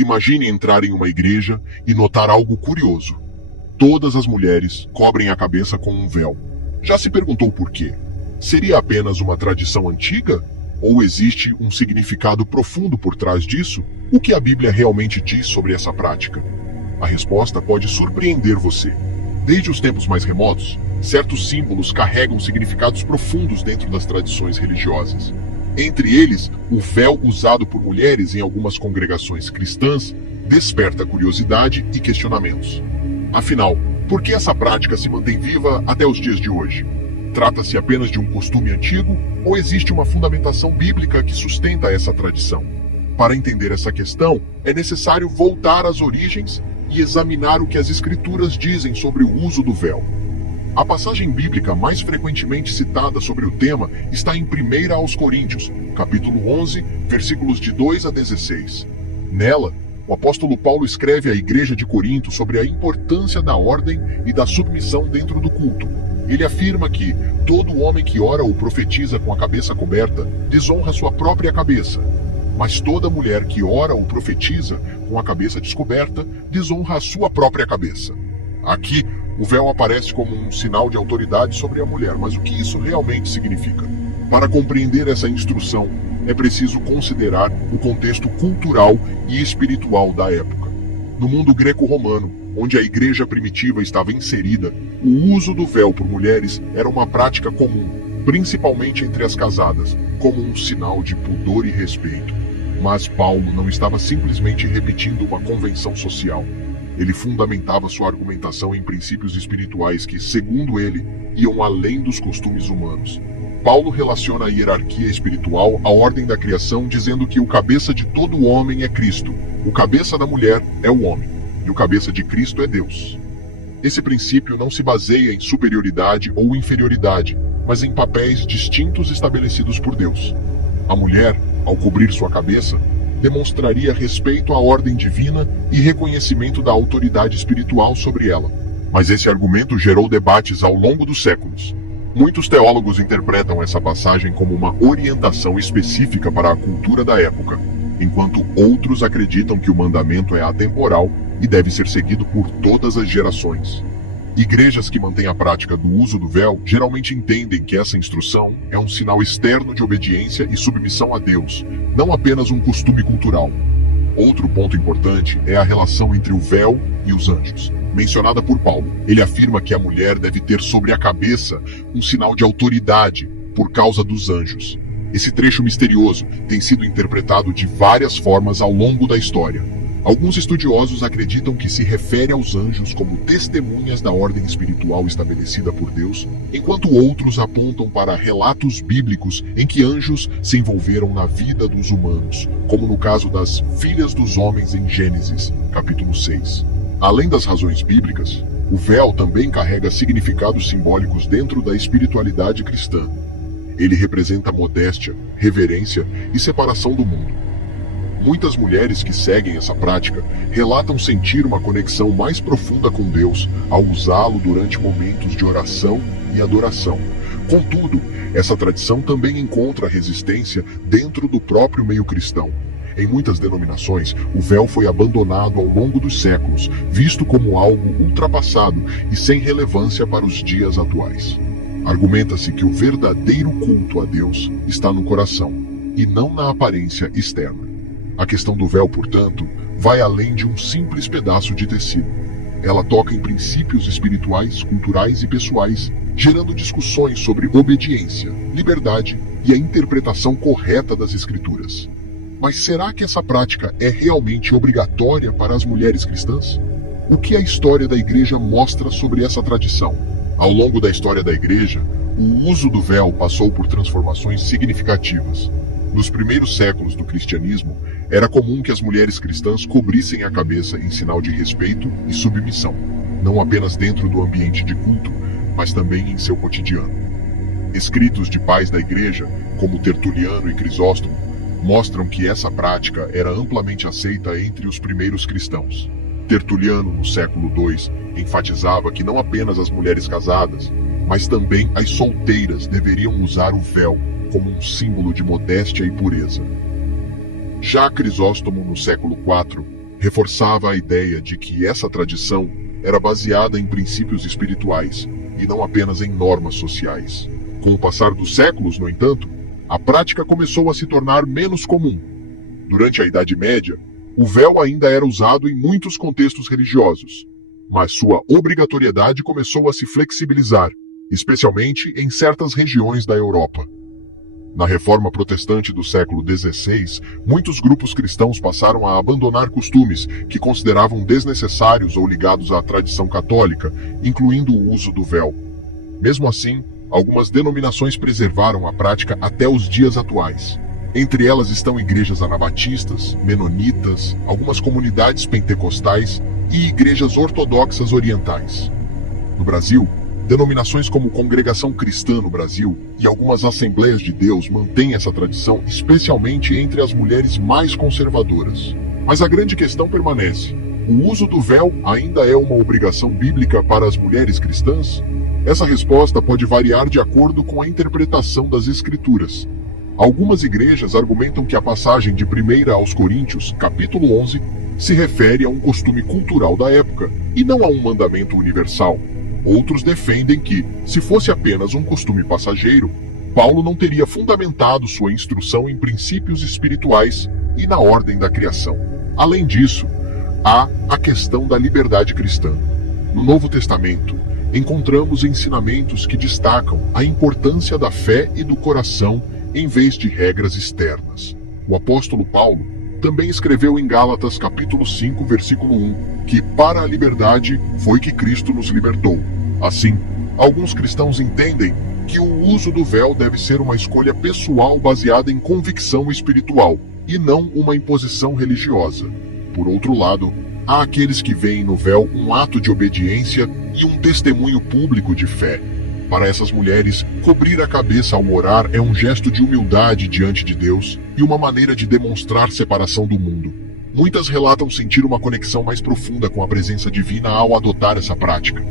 Imagine entrar em uma igreja e notar algo curioso. Todas as mulheres cobrem a cabeça com um véu. Já se perguntou por quê? Seria apenas uma tradição antiga? Ou existe um significado profundo por trás disso? O que a Bíblia realmente diz sobre essa prática? A resposta pode surpreender você. Desde os tempos mais remotos, certos símbolos carregam significados profundos dentro das tradições religiosas. Entre eles, o véu usado por mulheres em algumas congregações cristãs desperta curiosidade e questionamentos. Afinal, por que essa prática se mantém viva até os dias de hoje? Trata-se apenas de um costume antigo ou existe uma fundamentação bíblica que sustenta essa tradição? Para entender essa questão, é necessário voltar às origens e examinar o que as Escrituras dizem sobre o uso do véu. A passagem bíblica mais frequentemente citada sobre o tema está em 1 aos Coríntios, capítulo 11, versículos de 2 a 16. Nela, o apóstolo Paulo escreve à igreja de Corinto sobre a importância da ordem e da submissão dentro do culto. Ele afirma que todo homem que ora ou profetiza com a cabeça coberta desonra sua própria cabeça, mas toda mulher que ora ou profetiza com a cabeça descoberta desonra a sua própria cabeça. Aqui, o véu aparece como um sinal de autoridade sobre a mulher, mas o que isso realmente significa? Para compreender essa instrução, é preciso considerar o contexto cultural e espiritual da época. No mundo greco-romano, onde a igreja primitiva estava inserida, o uso do véu por mulheres era uma prática comum, principalmente entre as casadas, como um sinal de pudor e respeito. Mas Paulo não estava simplesmente repetindo uma convenção social. Ele fundamentava sua argumentação em princípios espirituais que, segundo ele, iam além dos costumes humanos. Paulo relaciona a hierarquia espiritual à ordem da criação, dizendo que o cabeça de todo homem é Cristo, o cabeça da mulher é o homem, e o cabeça de Cristo é Deus. Esse princípio não se baseia em superioridade ou inferioridade, mas em papéis distintos estabelecidos por Deus. A mulher, ao cobrir sua cabeça, demonstraria respeito à ordem divina e reconhecimento da autoridade espiritual sobre ela. Mas esse argumento gerou debates ao longo dos séculos. Muitos teólogos interpretam essa passagem como uma orientação específica para a cultura da época, enquanto outros acreditam que o mandamento é atemporal e deve ser seguido por todas as gerações. Igrejas que mantêm a prática do uso do véu geralmente entendem que essa instrução é um sinal externo de obediência e submissão a Deus, não apenas um costume cultural. Outro ponto importante é a relação entre o véu e os anjos, mencionada por Paulo. Ele afirma que a mulher deve ter sobre a cabeça um sinal de autoridade por causa dos anjos. Esse trecho misterioso tem sido interpretado de várias formas ao longo da história. Alguns estudiosos acreditam que se refere aos anjos como testemunhas da ordem espiritual estabelecida por Deus, enquanto outros apontam para relatos bíblicos em que anjos se envolveram na vida dos humanos, como no caso das filhas dos homens em Gênesis, capítulo 6. Além das razões bíblicas, o véu também carrega significados simbólicos dentro da espiritualidade cristã. Ele representa modéstia, reverência e separação do mundo. Muitas mulheres que seguem essa prática relatam sentir uma conexão mais profunda com Deus ao usá-lo durante momentos de oração e adoração. Contudo, essa tradição também encontra resistência dentro do próprio meio cristão. Em muitas denominações, o véu foi abandonado ao longo dos séculos, visto como algo ultrapassado e sem relevância para os dias atuais. Argumenta-se que o verdadeiro culto a Deus está no coração, e não na aparência externa. A questão do véu, portanto, vai além de um simples pedaço de tecido. Ela toca em princípios espirituais, culturais e pessoais, gerando discussões sobre obediência, liberdade e a interpretação correta das Escrituras. Mas será que essa prática é realmente obrigatória para as mulheres cristãs? O que a história da igreja mostra sobre essa tradição? Ao longo da história da igreja, o uso do véu passou por transformações significativas. Nos primeiros séculos do cristianismo, era comum que as mulheres cristãs cobrissem a cabeça em sinal de respeito e submissão, não apenas dentro do ambiente de culto, mas também em seu cotidiano. Escritos de pais da igreja, como Tertuliano e Crisóstomo, mostram que essa prática era amplamente aceita entre os primeiros cristãos. Tertuliano, no século II, enfatizava que não apenas as mulheres casadas, mas também as solteiras deveriam usar o véu como um símbolo de modéstia e pureza. Já Crisóstomo, no século IV, reforçava a ideia de que essa tradição era baseada em princípios espirituais e não apenas em normas sociais. Com o passar dos séculos, no entanto, a prática começou a se tornar menos comum. Durante a Idade Média, o véu ainda era usado em muitos contextos religiosos, mas sua obrigatoriedade começou a se flexibilizar, especialmente em certas regiões da Europa. Na Reforma Protestante do século XVI, muitos grupos cristãos passaram a abandonar costumes que consideravam desnecessários ou ligados à tradição católica, incluindo o uso do véu. Mesmo assim, algumas denominações preservaram a prática até os dias atuais. Entre elas estão igrejas anabatistas, menonitas, algumas comunidades pentecostais e igrejas ortodoxas orientais. No Brasil, denominações como Congregação Cristã no Brasil e algumas Assembleias de Deus mantêm essa tradição, especialmente entre as mulheres mais conservadoras. Mas a grande questão permanece: o uso do véu ainda é uma obrigação bíblica para as mulheres cristãs? Essa resposta pode variar de acordo com a interpretação das Escrituras. Algumas igrejas argumentam que a passagem de 1 aos Coríntios, capítulo 11, se refere a um costume cultural da época e não a um mandamento universal. Outros defendem que, se fosse apenas um costume passageiro, Paulo não teria fundamentado sua instrução em princípios espirituais e na ordem da criação. Além disso, há a questão da liberdade cristã. No Novo Testamento, encontramos ensinamentos que destacam a importância da fé e do coração em vez de regras externas. O apóstolo Paulo também escreveu em Gálatas capítulo 5, versículo 1, que para a liberdade foi que Cristo nos libertou. Assim, alguns cristãos entendem que o uso do véu deve ser uma escolha pessoal baseada em convicção espiritual, e não uma imposição religiosa. Por outro lado, há aqueles que veem no véu um ato de obediência e um testemunho público de fé. Para essas mulheres, cobrir a cabeça ao orar é um gesto de humildade diante de Deus e uma maneira de demonstrar separação do mundo. Muitas relatam sentir uma conexão mais profunda com a presença divina ao adotar essa prática.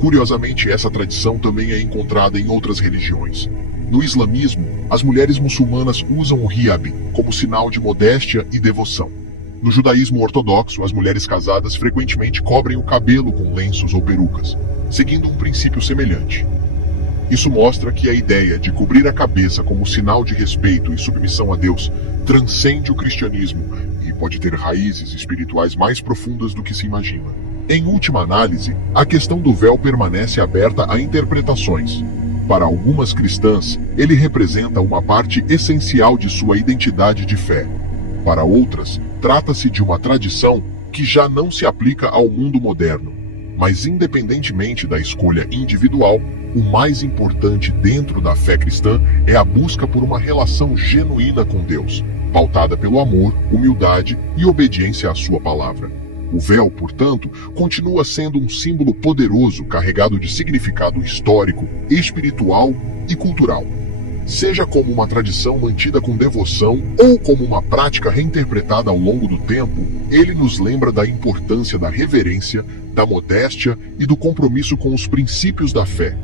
Curiosamente, essa tradição também é encontrada em outras religiões. No islamismo, as mulheres muçulmanas usam o hijab como sinal de modéstia e devoção. No judaísmo ortodoxo, as mulheres casadas frequentemente cobrem o cabelo com lenços ou perucas, seguindo um princípio semelhante. Isso mostra que a ideia de cobrir a cabeça como sinal de respeito e submissão a Deus transcende o cristianismo e pode ter raízes espirituais mais profundas do que se imagina. Em última análise, a questão do véu permanece aberta a interpretações. Para algumas cristãs, ele representa uma parte essencial de sua identidade de fé. Para outras, trata-se de uma tradição que já não se aplica ao mundo moderno. Mas independentemente da escolha individual, o mais importante dentro da fé cristã é a busca por uma relação genuína com Deus, pautada pelo amor, humildade e obediência à sua palavra. O véu, portanto, continua sendo um símbolo poderoso carregado de significado histórico, espiritual e cultural. Seja como uma tradição mantida com devoção ou como uma prática reinterpretada ao longo do tempo, ele nos lembra da importância da reverência, da modéstia e do compromisso com os princípios da fé.